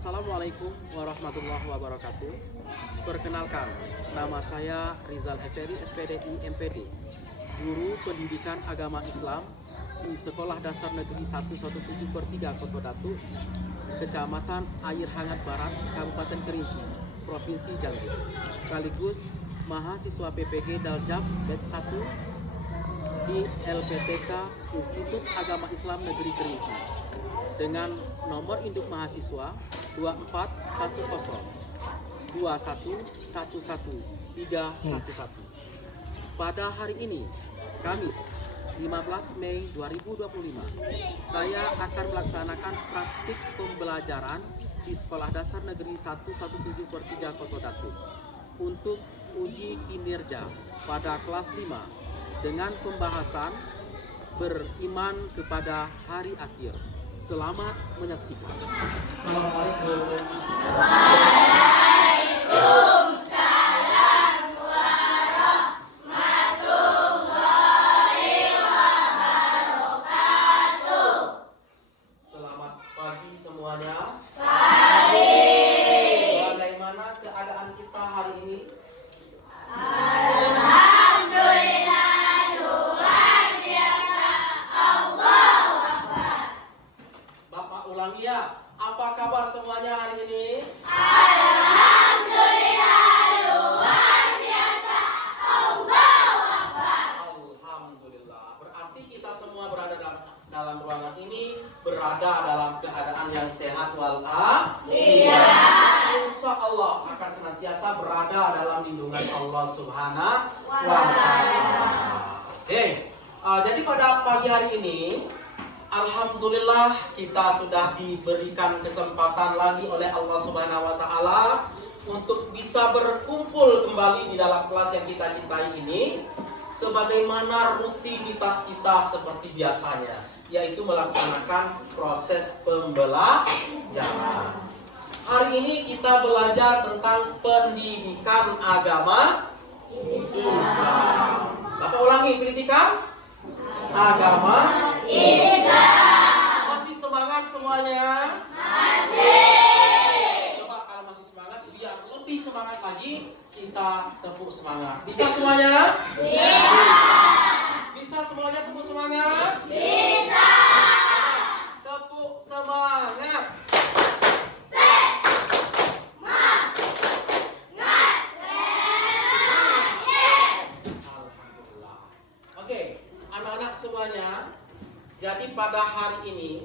Assalamualaikum warahmatullahi wabarakatuh. Perkenalkan, nama saya Rizal Eferi, SPDI MPD, Guru Pendidikan Agama Islam di Sekolah Dasar Negeri 117/3 Kota Datu, Kecamatan Air Hangat Barat, Kabupaten Kerinci, Provinsi Jambi. Sekaligus mahasiswa PPG Daljab Batch 1 di LPTK Institut Agama Islam Negeri Kerinci dengan nomor induk mahasiswa 2410 2111311. Pada hari ini, Kamis 15 Mei 2025, saya akan melaksanakan praktik pembelajaran di Sekolah Dasar Negeri 117/3 Kota Datu untuk uji kinerja pada kelas 5 dengan pembahasan beriman kepada hari akhir. Selamat menyaksikan. Assalamualaikum. Waalaikumsalam warahmatullahi wabarakatuh. Selamat pagi semuanya. Pagi. Bagaimana keadaan kita hari ini? Alhamdulillah, luar biasa. Allahu Akbar. Bapak ulangi ya. Apa kabar semuanya hari ini? Alhamdulillah, luar biasa. Allahu Akbar. Alhamdulillah. Berarti kita semua berada dalam ruangan ini berada dalam keadaan yang sehat walafiat. Insya Allah akan senantiasa berada dalam lindungan Allah Subhanahu wa Ta'ala. Jadi pada pagi hari ini, alhamdulillah kita sudah diberikan kesempatan lagi oleh Allah Subhanahu wa Ta'ala untuk bisa berkumpul kembali di dalam kelas yang kita cintai ini, sebagaimana rutinitas kita seperti biasanya, yaitu melaksanakan proses pembelajaran. Hari ini kita belajar tentang pendidikan agama Islam. Bapak ulangi, pendidikan agama Islam. Masih semangat semuanya? Masih. Coba kalau masih semangat, biar lebih semangat lagi, kita tepuk semangat. Bisa semuanya? Bisa. Bisa semuanya tepuk semangat? Bisa. Tepuk semangat. Alhamdulillah. Oke, anak-anak semuanya. Jadi pada hari ini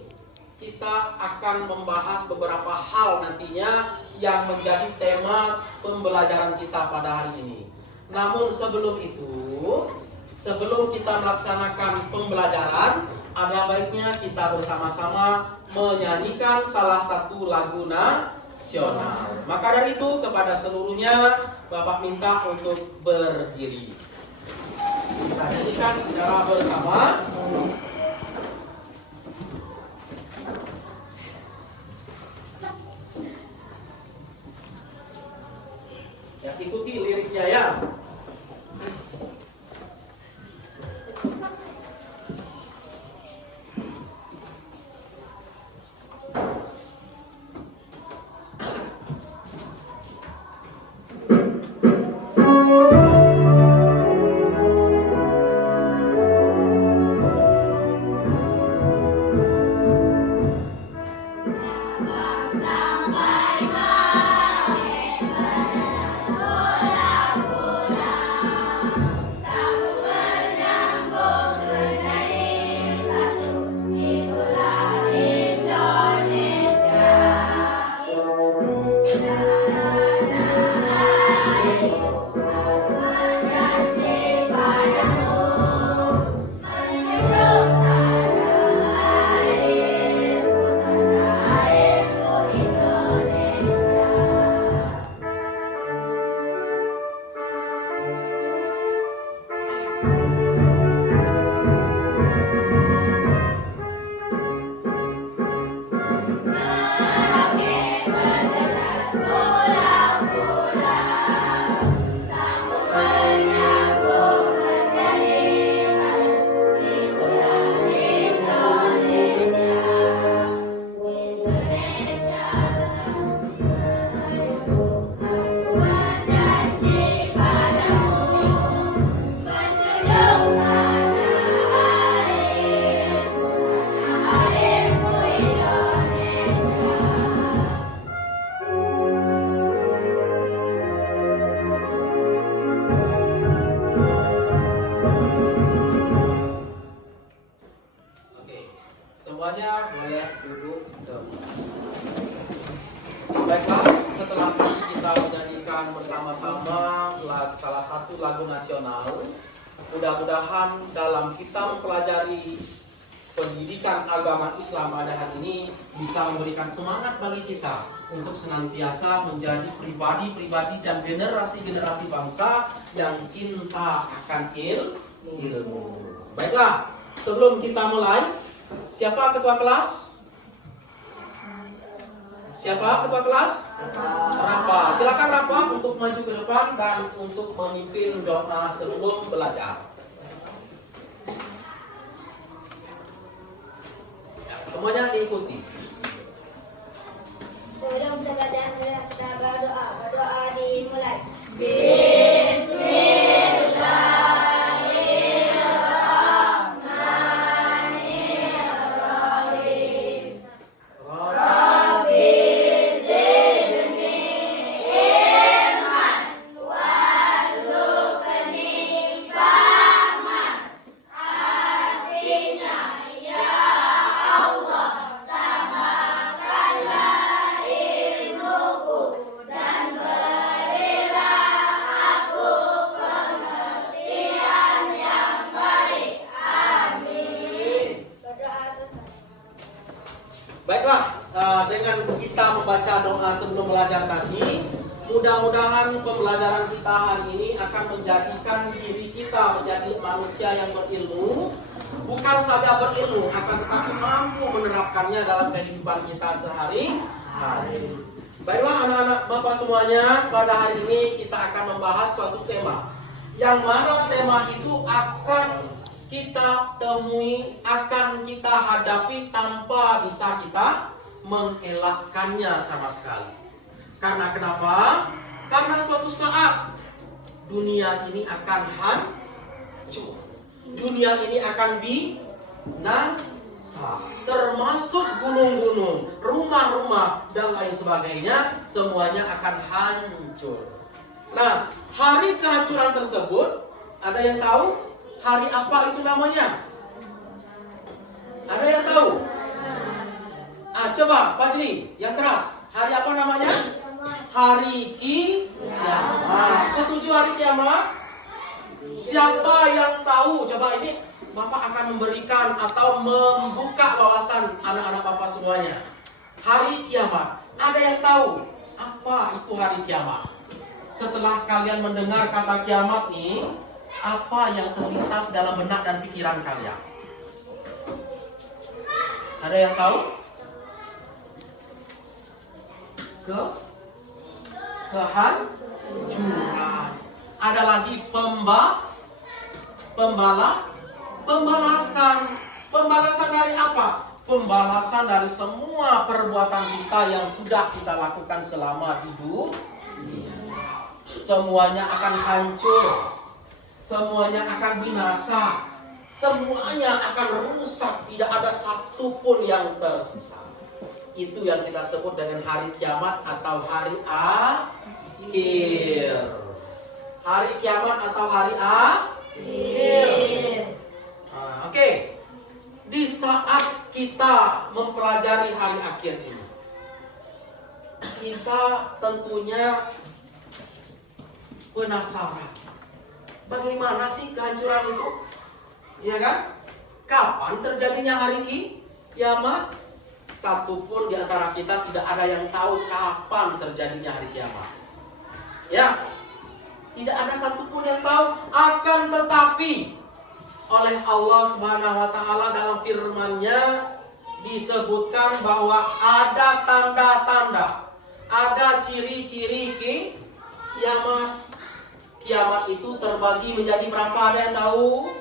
kita akan membahas beberapa hal nantinya yang menjadi tema pembelajaran kita pada hari ini. Namun sebelum itu, sebelum kita melaksanakan pembelajaran, ada baiknya kita bersama-sama menyanyikan salah satu lagu nasional. Maka dari itu kepada seluruhnya Bapak minta untuk berdiri. Kita nyanyikan secara bersama. Ya, ikuti liriknya ya. Sampai boleh duduk. Tuh. Baiklah, setelah kita menyanyikan bersama-sama salah satu lagu nasional, mudah-mudahan dalam kita mempelajari pendidikan agama Islam pada hari ini bisa memberikan semangat bagi kita untuk senantiasa menjadi pribadi-pribadi dan generasi-generasi bangsa yang cinta akan ilmu. Baiklah, sebelum kita mulai, siapa ketua kelas? Siapa ketua kelas? Rapa. Silakan Rapa untuk maju ke depan dan untuk memimpin doa sebelum belajar. Semuanya diikuti. Sebelum kita belajar, kita berdoa. Berdoa dimulai. Bismillahirrahmanirrahim. Rabbi zidni ilman warzuqni fahman. Artinya, ya Allah, tambahkanlah ilmuku dan berilah aku pengertian yang baik. Amin. Berdoa selesai. Baiklah, dengan kita membaca doa sebelum belajar tadi, mudah-mudahan pembelajaran kita hari ini akan menjadikan diri kita menjadi manusia yang berilmu. Bukan saja berilmu, akan tetapi mampu menerapkannya dalam kehidupan kita sehari-hari. Baiklah anak-anak Bapak semuanya, pada hari ini kita akan membahas suatu tema, yang mana tema itu akan kita temui, akan kita hadapi tanpa bisa kita mengelakkannya sama sekali. Karena kenapa? Karena suatu saat dunia ini akan hancur. Dunia ini akan binasa, termasuk gunung-gunung, rumah-rumah, dan lain sebagainya, semuanya akan hancur. Nah, hari kehancuran tersebut, ada yang tahu hari apa itu namanya? Ada yang tahu? Coba Fajri, yang keras. Hari apa namanya? Hari kiamat. Setuju hari kiamat? Siapa yang tahu? Coba ini Bapak akan memberikan atau membuka wawasan anak-anak Bapak semuanya. Hari kiamat. Ada yang tahu apa itu hari kiamat? Setelah kalian mendengar kata kiamat nih, apa yang terlintas dalam benak dan pikiran kalian? Ada yang tahu? Kehancuran. Ada lagi pembalasan. Pembalasan dari apa? Pembalasan dari semua perbuatan kita yang sudah kita lakukan selama hidup. Semuanya akan hancur. Semuanya akan binasa. Semuanya akan rusak. Tidak ada satupun yang tersisa. Itu yang kita sebut dengan hari kiamat atau hari akhir. Hari kiamat atau hari akhir. Oke. Di saat kita mempelajari hari akhir ini, kita tentunya penasaran. Bagaimana sih kehancuran itu? Iya kan? Kapan terjadinya hari kiamat? Satupun di antara kita tidak ada yang tahu kapan terjadinya hari kiamat. Ya, tidak ada satupun yang tahu. Akan tetapi oleh Allah Subhanahu wa Ta'ala dalam firman-Nya disebutkan bahwa ada tanda-tanda, ada ciri-ciri kiamat. Kiamat itu terbagi menjadi berapa? Ada yang tahu?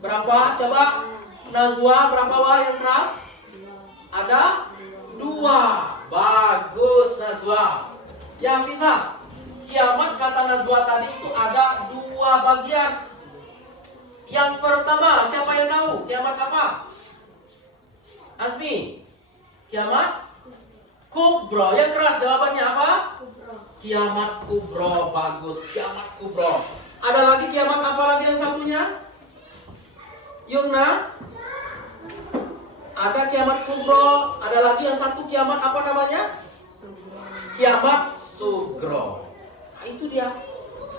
Berapa? Coba Nazwa, berapa wah yang keras? Ada 2. Bagus Nazwa. Yang bisa? Kiamat kata Nazwa tadi itu ada 2 bagian. Yang pertama, siapa yang tahu? Kiamat apa? Azmi. Kiamat kubro. Yang keras jawabannya apa? Kiamat kubro. Bagus. Kiamat kubro. Ada lagi kiamat apa lagi yang satunya? Yumna? Ada kiamat kubro, ada lagi yang satu kiamat apa namanya? Kiamat sugro. Nah, itu dia.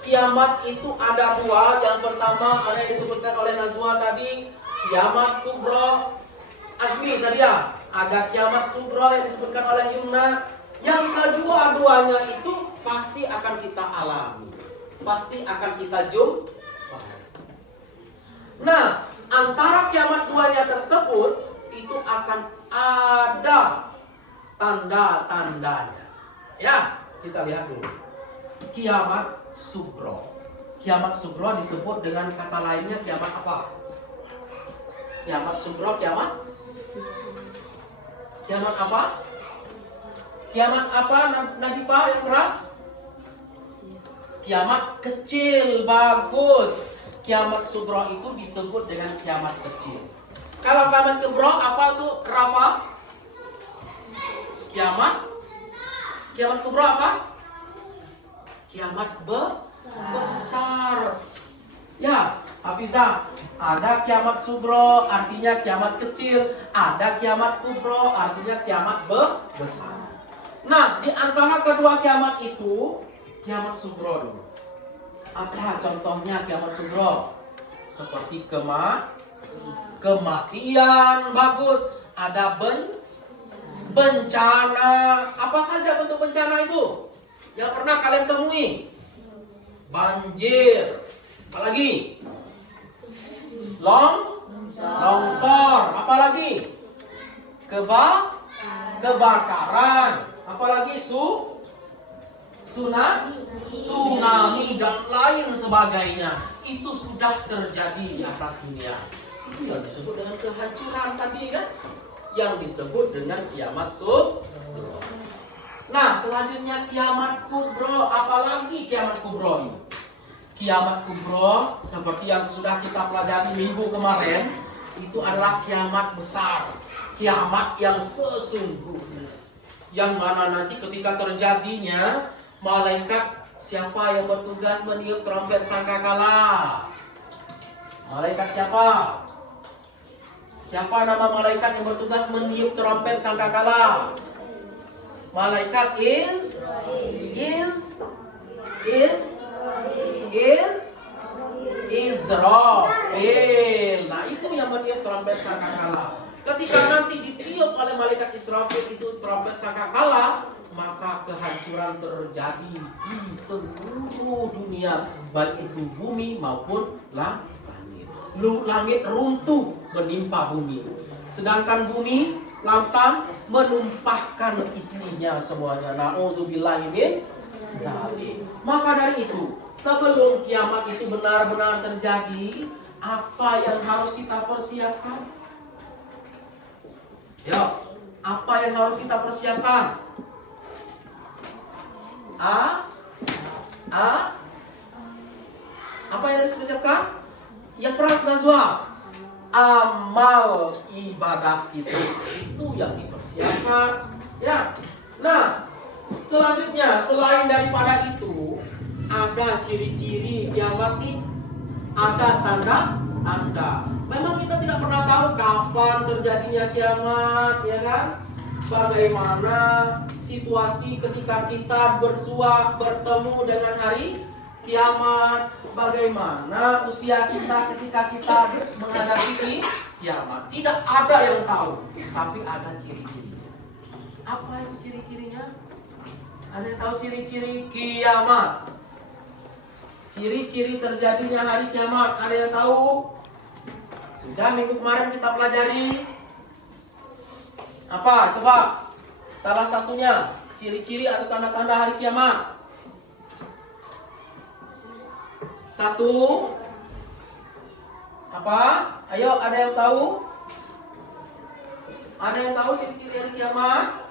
Kiamat itu ada dua. Yang pertama ada yang disebutkan oleh Nazwa tadi, kiamat kubro. Azmi tadi ya. Ada kiamat sugro yang disebutkan oleh Yumna. Yang kedua-duanya itu pasti akan kita alami. Pasti akan kita jumpa. Nah, antara kiamat duanya tersebut itu akan ada tanda-tandanya. Ya, kita lihat dulu. Kiamat sugro. Kiamat sugro disebut dengan kata lainnya kiamat apa? Kiamat sugro, kiamat apa? Kiamat apa, Nadipa yang keras? Kiamat kecil, bagus. Kiamat sugro itu disebut dengan kiamat kecil. Kalau kiamat kubro apa tuh, Rafa? Kiamat kubro apa? Kiamat besar. Ya, Hafizah. Ada kiamat sugro artinya kiamat kecil, ada kiamat kubro artinya kiamat besar. Nah, di antara kedua kiamat itu, kiamat sugro dulu. Apa contohnya kiamat sugro? Seperti kematian, bagus. Ada bencana. Apa saja bentuk bencana itu yang pernah kalian temui? Banjir. Apalagi? Longsor. Apalagi? Kebakaran. Apalagi? Tsunami dan lain sebagainya. Itu sudah terjadi di atas dunia. Itu yang disebut dengan kehancuran tadi kan? Yang disebut dengan kiamat sugro. Nah, selanjutnya kiamat kubro. Apalagi kiamat kubro ini? Kiamat kubro seperti yang sudah kita pelajari minggu kemarin, itu adalah kiamat besar, kiamat yang sesungguhnya, yang mana nanti ketika terjadinya, malaikat siapa yang bertugas meniup trompet sangkakala? Malaikat siapa? Siapa nama malaikat yang bertugas meniup trompet sangkakala? Malaikat Israfil. Nah, itu yang meniup trompet sangkakala. Ketika nanti ditiup oleh malaikat Israfil itu trompet sangkakala, maka kehancuran terjadi di seluruh dunia, baik itu bumi maupun langit. Langit runtuh menimpa bumi, sedangkan bumi lautan menumpahkan isinya semuanya. Na'udzubillahi min zalik. Maka dari itu, sebelum kiamat itu benar-benar terjadi, apa yang harus kita persiapkan? Ya, apa yang harus kita persiapkan? Apa yang harus dipersiapkan? Yang keras, Nazwa. Amal ibadah kita itu yang dipersiapkan. Ya. Nah, selanjutnya selain daripada itu, ada ciri-ciri kiamat ini, ada tanda-tanda. Memang kita tidak pernah tahu kapan terjadinya kiamat, ya kan? Bagaimana situasi ketika kita bertemu dengan hari kiamat, bagaimana usia kita ketika kita menghadapi kiamat. Tidak ada yang tahu, tapi ada ciri-cirinya. Apa yang ciri-cirinya? Ada yang tahu ciri-ciri kiamat? Ciri-ciri terjadinya hari kiamat, ada yang tahu? Sudah minggu kemarin kita pelajari. Apa? Coba. Salah satunya, ciri-ciri atau tanda-tanda hari kiamat. Satu. Apa? Ayo, ada yang tahu? Ada yang tahu ciri-ciri hari kiamat?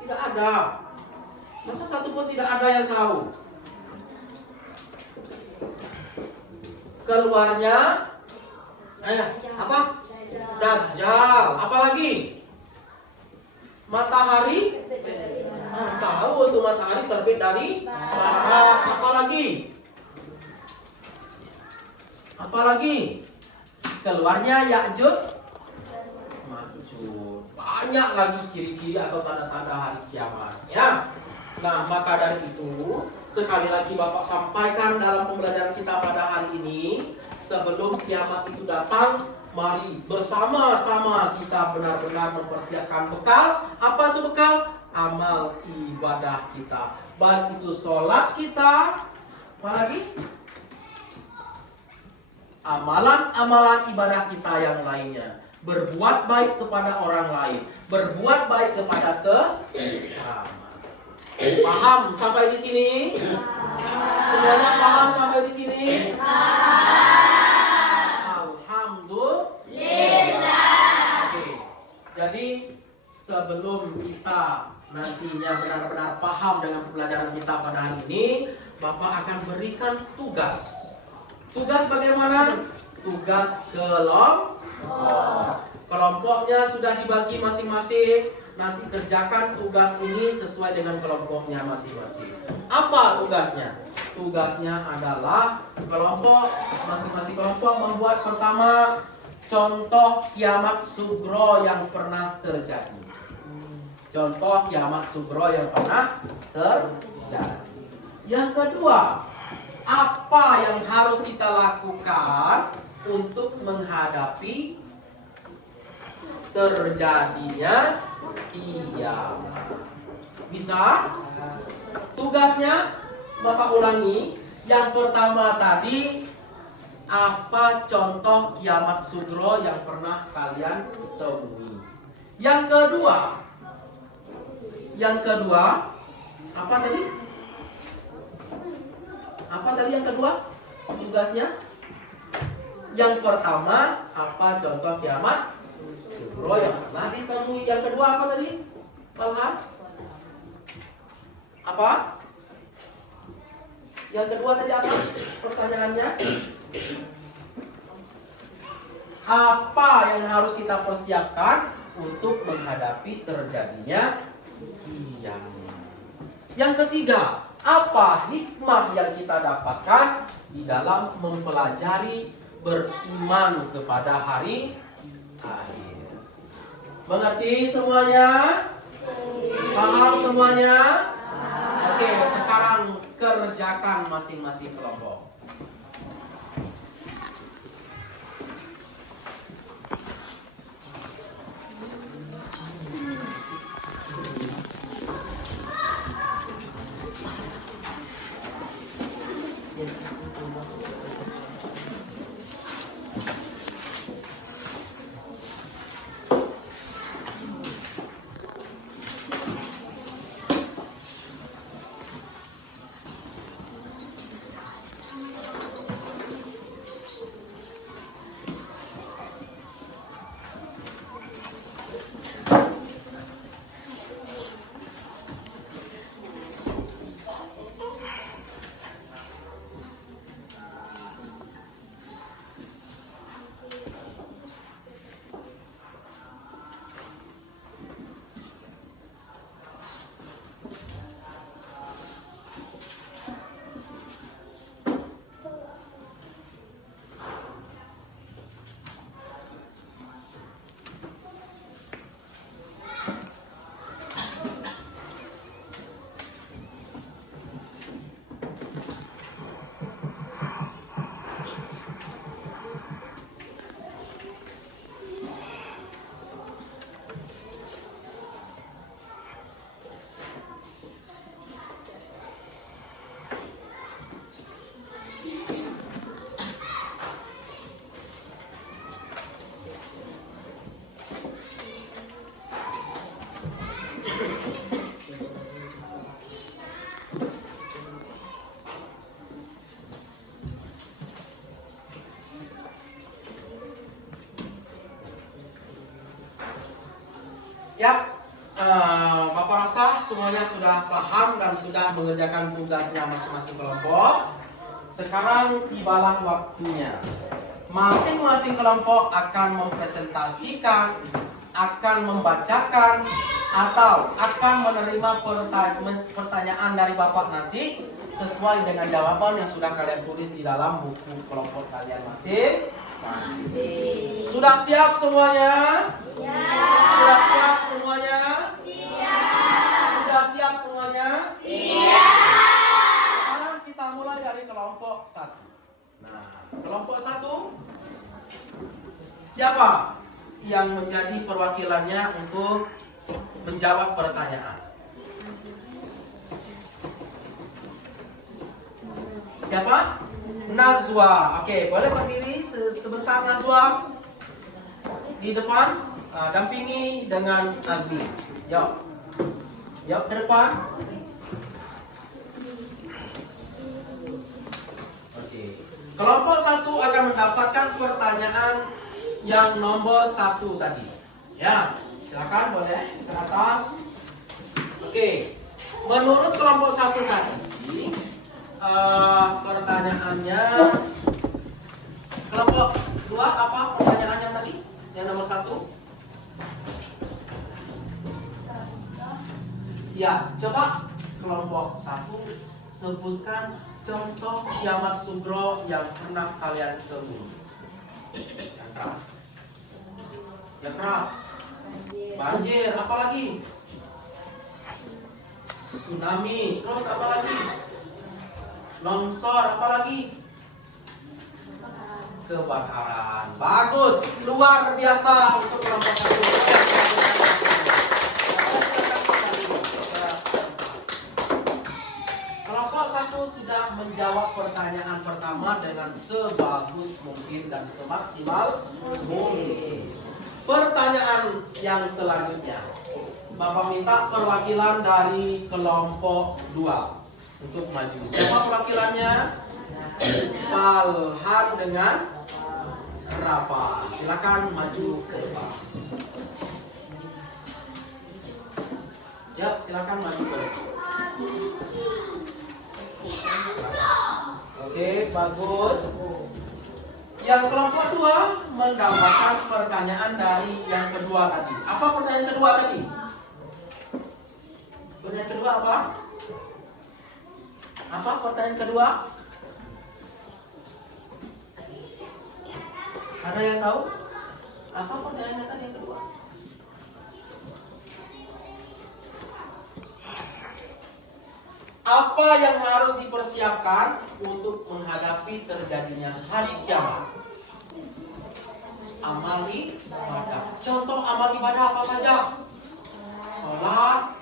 Tidak ada. Masa satu pun tidak ada yang tahu? Keluarnya apa? Dajjal. Apa lagi? Matahari? Tahu itu matahari terbit dari barat. Apa lagi? Apalagi keluarnya Ya'juj Ma'juj. betul. Banyak lagi ciri-ciri atau tanda-tanda hari kiamat, ya. Nah, maka dari itu, sekali lagi Bapak sampaikan dalam pembelajaran kita pada hari ini, sebelum kiamat itu datang, mari bersama-sama kita benar-benar mempersiapkan bekal. Apa itu bekal? Amal ibadah kita. Baik itu sholat kita, apa lagi? Amalan-amalan ibadah kita yang lainnya. Berbuat baik kepada orang lain, berbuat baik kepada sesama. Paham sampai di sini? Semuanya paham sampai di sini? Alhamdulillah. Oke. Jadi sebelum kita nantinya benar-benar paham dengan pembelajaran kita pada hari ini, Bapak akan berikan tugas. Tugas bagaimana? Tugas kelompok. Kelompoknya sudah dibagi masing-masing. Nanti kerjakan tugas ini sesuai dengan kelompoknya masing-masing. Apa tugasnya? Tugasnya adalah kelompok, masing-masing kelompok membuat pertama contoh kiamat sugro yang pernah terjadi. Contoh kiamat sugro yang pernah terjadi. Yang kedua, apa yang harus kita lakukan untuk menghadapi terjadinya kiamat? Bisa? Tugasnya Bapak ulangi. Yang pertama tadi, apa contoh kiamat sugro yang pernah kalian temui? Yang kedua, apa tadi? Apa tadi yang kedua? Tugasnya? Yang pertama, apa contoh kiamat sugro yang pernah ditemui? Yang kedua apa tadi? Palhan? Apa? Yang kedua tadi apa? Pertanyaannya? Apa yang harus kita persiapkan untuk menghadapi terjadinya kiamat? Yang ketiga, apa hikmah yang kita dapatkan di dalam mempelajari beriman kepada hari akhir? Mengerti semuanya? Paham semuanya? Oke, sekarang kerjakan masing-masing kelompok. Ya, Bapak rasa semuanya sudah paham dan sudah mengerjakan tugasnya masing-masing kelompok. Sekarang tibalah waktunya. Masing-masing kelompok akan mempresentasikan, akan membacakan, atau akan menerima pertanyaan dari Bapak nanti sesuai dengan jawaban yang sudah kalian tulis di dalam buku kelompok kalian masing-masing. Sudah siap semuanya? Sudah siap semuanya? Sudah siap semuanya? Sekarang kita mulai dari kelompok 1. Nah, kelompok 1, siapa yang menjadi perwakilannya untuk menjawab pertanyaan? Siapa? Nazwa. Oke, boleh berdiri sebentar Nazwa di depan. Dampingi dengan Azmi. Yuk. Yuk ke depan. Oke. Kelompok 1 akan mendapatkan pertanyaan yang nomor 1 tadi. Ya, silakan boleh ke atas. Oke. Menurut kelompok 1 tadi, pertanyaannya, kelompok 2 apa pertanyaannya tadi? Yang nomor 1? Ya, coba kelompok 1 sebutkan contoh kiamat sugro yang pernah kalian temui. Yang keras. Yang keras. Banjir, apa lagi? Tsunami, terus apa lagi? Longsor, apa lagi? Kebakaran. Bagus, luar biasa untuk kelompok 1. Kelompok 1 sudah menjawab pertanyaan pertama dengan sebagus mungkin dan semaksimal mungkin. Pertanyaan yang selanjutnya, Bapak minta perwakilan dari kelompok 2 untuk maju. Siapa perwakilannya? Falhan dengan Rafa. Silakan maju ke depan. Ya, silakan maju ke depan. Oke, bagus. Yang kelompok 2 mendapatkan pertanyaan dari yang kedua tadi. Apa pertanyaan kedua tadi? Pertanyaan kedua apa? Apa pertanyaan kedua? Ada yang tahu? Apa pertanyaannya tadi yang kedua? Apa yang harus dipersiapkan untuk menghadapi terjadinya hari kiamat? Amal ibadah. Contoh amal ibadah apa saja? Sholat,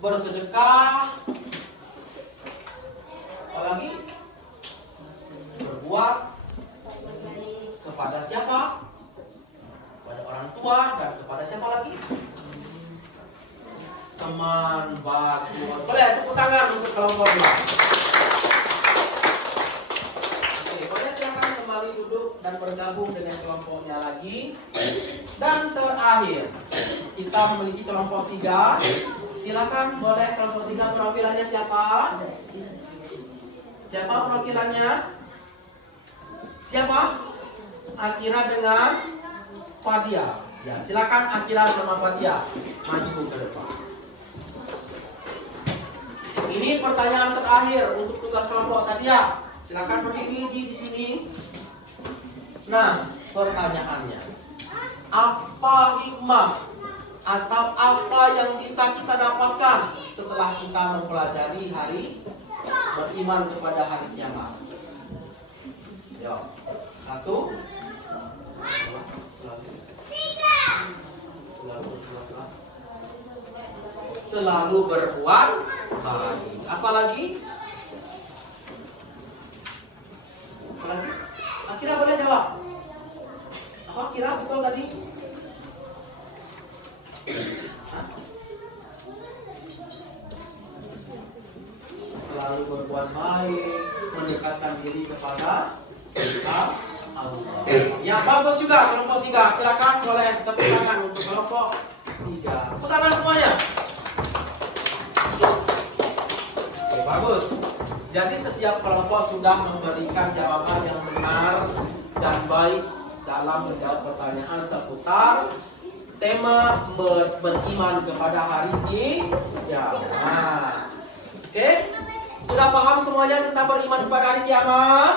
bersedekah, apalagi? Berbuat kepada siapa? Kepada orang tua dan kepada siapa lagi? Teman, bagus. Boleh tepuk tangan untuk kelompok 2. Oke, boleh silakan kembali duduk dan bergabung dengan kelompoknya lagi. Dan terakhir, kita memiliki kelompok 3. Silakan boleh kelompok 3 perwakilannya siapa? Siapa perwakilannya? Siapa? Akira dengan Fadia. Ya, silakan Akira sama Fadia maju ke depan. Ini pertanyaan terakhir untuk tugas kelompok tadi ya. Silakan berdiri di sini. Nah, pertanyaannya, apa hikmah atau apa yang bisa kita dapatkan setelah kita mempelajari hari beriman kepada hari kiamat? Yo, 1, selalu berbuat baik. Apalagi? Apalagi? Akira boleh jawab. Apa kira betul tadi? Hah? Selalu berbuat baik, mendekatkan diri kepada Allah. Ya, bagus juga kelompok 3. Silakan boleh tepuk tangan untuk kelompok 3. Tepuk tangan semuanya. Oke, bagus. Jadi setiap kelompok sudah memberikan jawaban yang benar dan baik dalam menjawab pertanyaan seputar tema beriman kepada hari kiamat. Oke? Sudah paham semuanya tentang beriman kepada hari kiamat?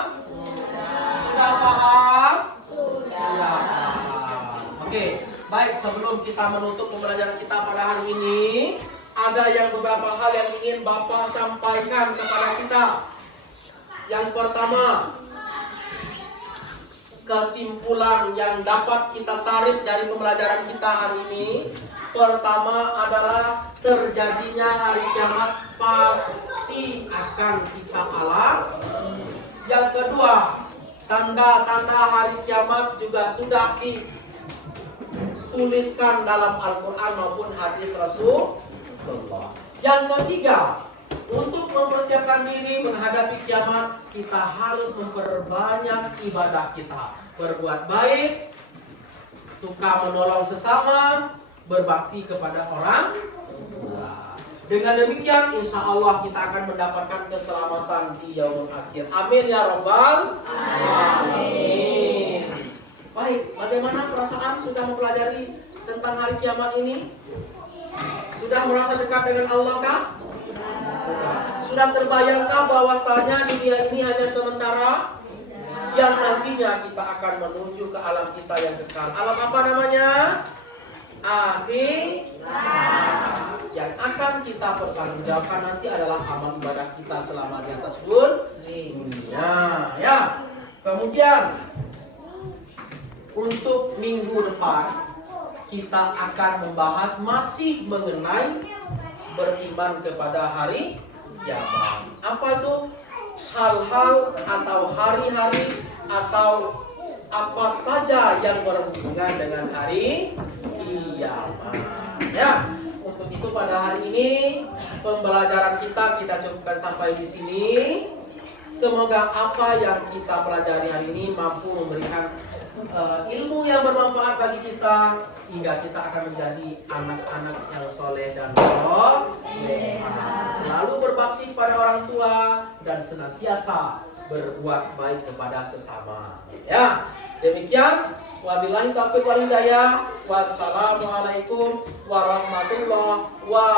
Sudah paham? Sudah paham. Oke. Baik, sebelum kita menutup pembelajaran kita pada hari ini, ada beberapa hal yang ingin Bapak sampaikan kepada kita. Yang pertama, kesimpulan yang dapat kita tarik dari pembelajaran kita hari ini, pertama adalah terjadinya hari kiamat pasti akan kita alami. Yang kedua, tanda-tanda hari kiamat juga sudah dituliskan dalam Al-Quran maupun hadis Rasulullah. Yang ketiga, untuk mempersiapkan diri menghadapi kiamat, kita harus memperbanyak ibadah kita. Berbuat baik, suka menolong sesama, berbakti kepada orang tua. Dengan demikian, insya Allah kita akan mendapatkan keselamatan di yaumul akhir. Amin ya Rabbal Alamin. Baik, bagaimana perasaan sudah mempelajari tentang hari kiamat ini? Sudah merasa dekat dengan Allah kah? Sudah terbayangkah bahwasanya dunia ini hanya sementara, yang nantinya kita akan menuju ke alam kita yang kekal. Alam apa namanya? Akhirat. Yang akan kita pertanggungjawabkan nanti adalah amal ibadah kita selama di atas dunia. Ya. Kemudian untuk minggu depan kita akan membahas masih mengenai beriman kepada hari kiamat. Apa itu? Hal-hal atau hari-hari atau apa saja yang berhubungan dengan hari kiamat. Ya, untuk itu pada hari ini pembelajaran kita cukupkan sampai di sini. Semoga apa yang kita pelajari hari ini mampu memberikan ilmu yang bermanfaat bagi kita hingga kita akan menjadi anak-anak yang soleh dan soleh, selalu berbakti kepada orang tua dan senantiasa berbuat baik kepada sesama. Ya, demikian. Wabillahi taufiq wal hidayah. Wassalamualaikum warahmatullahi wabarakatuh.